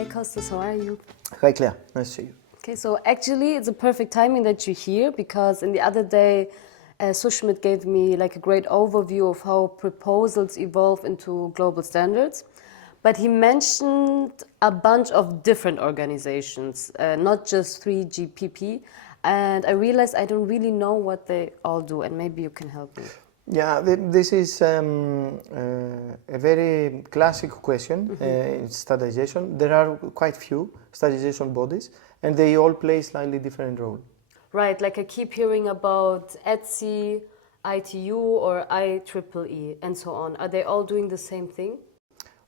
Hey Kostas, how are you? Hi Claire, nice to see you. Okay, so actually it's a perfect timing that you're here because in the other day Sushmit gave me like a great overview of how proposals evolve into global standards. But he mentioned a bunch of different organizations, not just 3GPP. And I realized I don't really know what they all do, and maybe you can help me. Yeah, this is a very classic question in standardization. There are quite few standardization bodies, and they all play slightly different role. Right, like I keep hearing about ETSI, ITU, or IEEE, and so on. Are they all doing the same thing?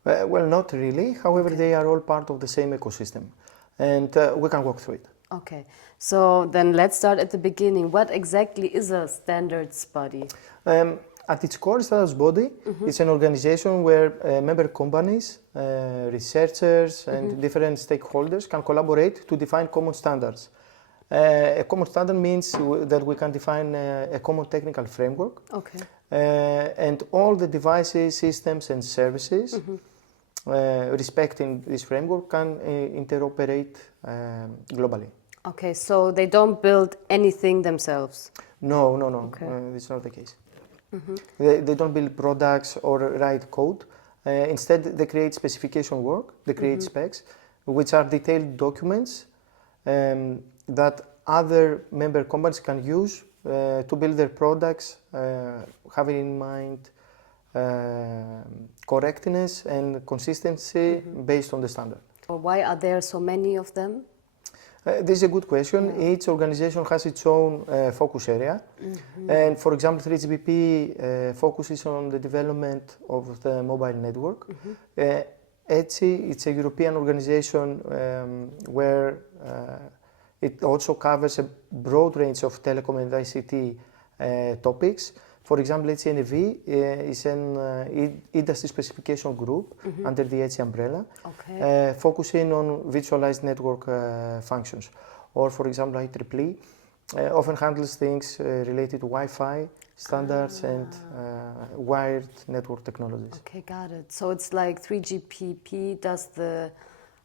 Well, not really. However, they are all part of the same ecosystem, and we can walk through it. Okay, so then let's start at the beginning. What exactly is a standards body? At its core, standards body is an organization where member companies, researchers, and different stakeholders can collaborate to define common standards. A common standard means that we can define a common technical framework, Okay. and all the devices, systems, and services respecting this framework can interoperate globally. Okay, so they don't build anything themselves? No, Okay. it's not the case. They don't build products or write code. Instead, they create specification work, they create specs, which are detailed documents that other member companies can use to build their products, having in mind correctness and consistency based on the standard. Why are there so many of them? This is a good question. Yeah. Each organization has its own focus area. And for example, 3GPP focuses on the development of the mobile network. ETSI, it's a European organization where it also covers a broad range of telecom and ICT topics. For example, ETSI is an industry specification group under the ETSI umbrella, focusing on virtualized network functions. Or, for example, IEEE often handles things related to Wi-Fi standards and wired network technologies. Okay, got it. So it's like 3GPP does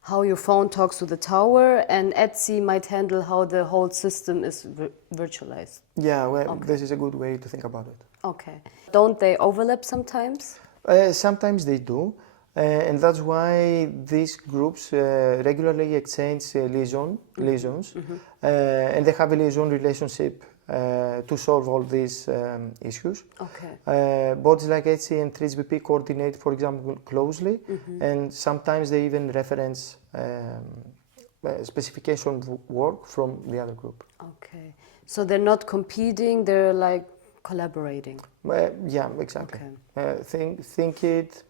how your phone talks to the tower, and ETSI might handle how the whole system is virtualized. Yeah, well, this is a good way to think about it. Okay. Don't they overlap sometimes? Sometimes they do, and that's why these groups regularly exchange liaisons, and they have a liaison relationship to solve all these issues. Okay. Bodies like ETSI and 3GPP coordinate, for example, closely, and sometimes they even reference specification work from the other group. Okay. So they're not competing, they're like collaborating. Yeah, exactly. Okay. Think it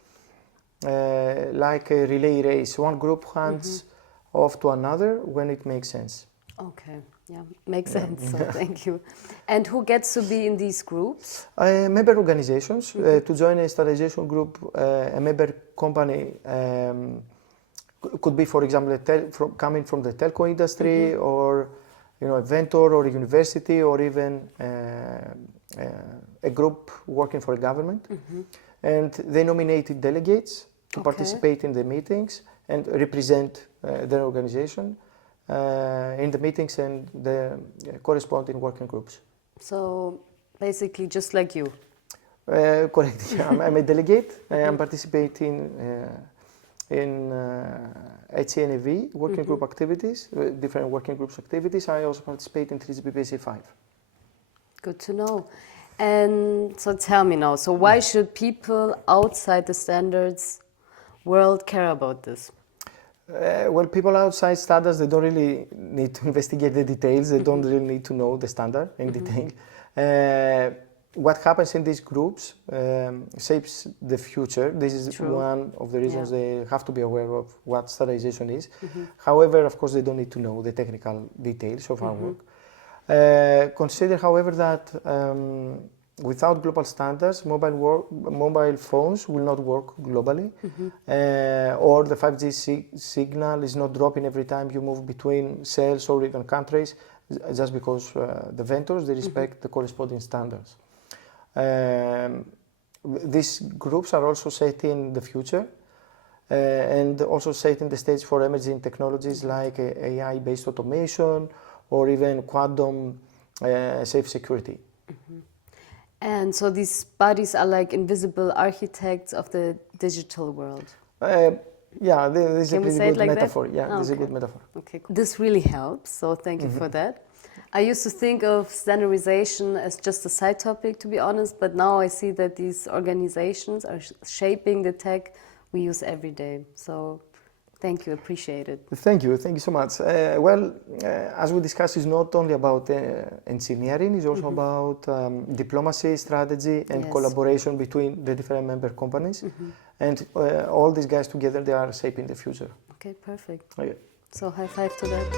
like a relay race. One group hands off to another when it makes sense. Okay, yeah, makes sense. So thank you. And who gets to be in these groups? Member organizations. To join a standardization group, a member company could be, for example, coming from the telco industry, or a vendor or a university, or even a group working for a government. And they nominated delegates to participate in the meetings and represent their organization in the meetings and the corresponding working groups. So basically just like you? Correct. I'm a delegate. I'm participating in HCNAV working group activities, different working groups activities. I also participate in 3GPP 5. Good to know. And so tell me now, so why should people outside the standards world care about this? Well, people outside standards, they don't really need to investigate the details. They don't really need to know the standard in detail. What happens in these groups shapes the future. This is one of the reasons they have to be aware of what standardization is. However, of course, they don't need to know the technical details of our work. Consider, however, that without global standards, mobile phones will not work globally, or the 5G signal is not dropping every time you move between cells or even countries, just because the vendors, they respect the corresponding standards. These groups are also setting the future, and also setting the stage for emerging technologies like AI-based automation or even quantum safe security. And so these bodies are like invisible architects of the digital world. Yeah, this is a pretty good like metaphor. That? Yeah, Oh, this is a okay. good metaphor. Okay, cool. This really helps, so thank you for that. I used to think of standardization as just a side topic, to be honest, but now I see that these organizations are shaping the tech we use every day. So thank you, appreciate it. Thank you so much. As we discussed, it's not only about engineering, it's also about diplomacy, strategy, and collaboration between the different member companies. And all these guys together, they are shaping the future. Okay, perfect. Okay. So high five to that.